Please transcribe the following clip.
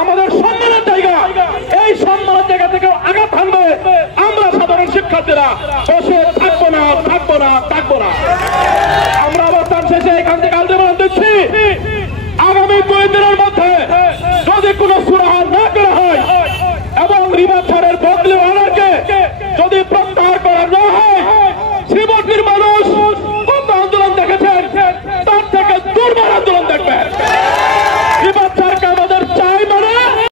আমাদের সম্মানের জায়গা, এই সম্মানের জায়গা থেকে আঘাত হানবে আমরা সাধারণ শিক্ষার্থীরা বসে থাকবো না। আমরা অবস্থান শেষে এখান থেকে